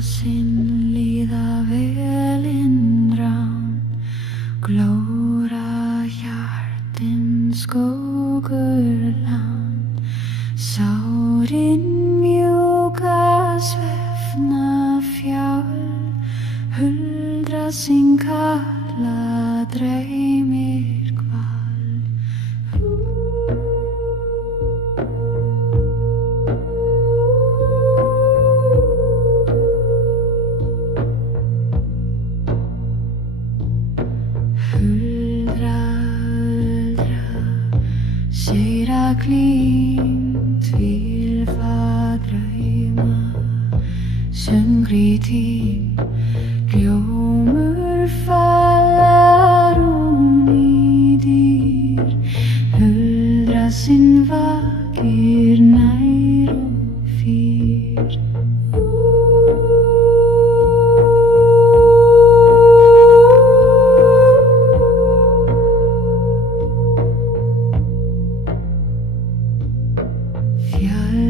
sinn líða vel innrán, glóra hjartinn skógurland, sárin mjúka svefna fjál, huldra sin kalla dreymir kval. Huldra, huldra, seyra klínt, vilfa drauma, söngri tím, hljómur fallar í dýr, huldra sinn vakir nær og fýr. Fjall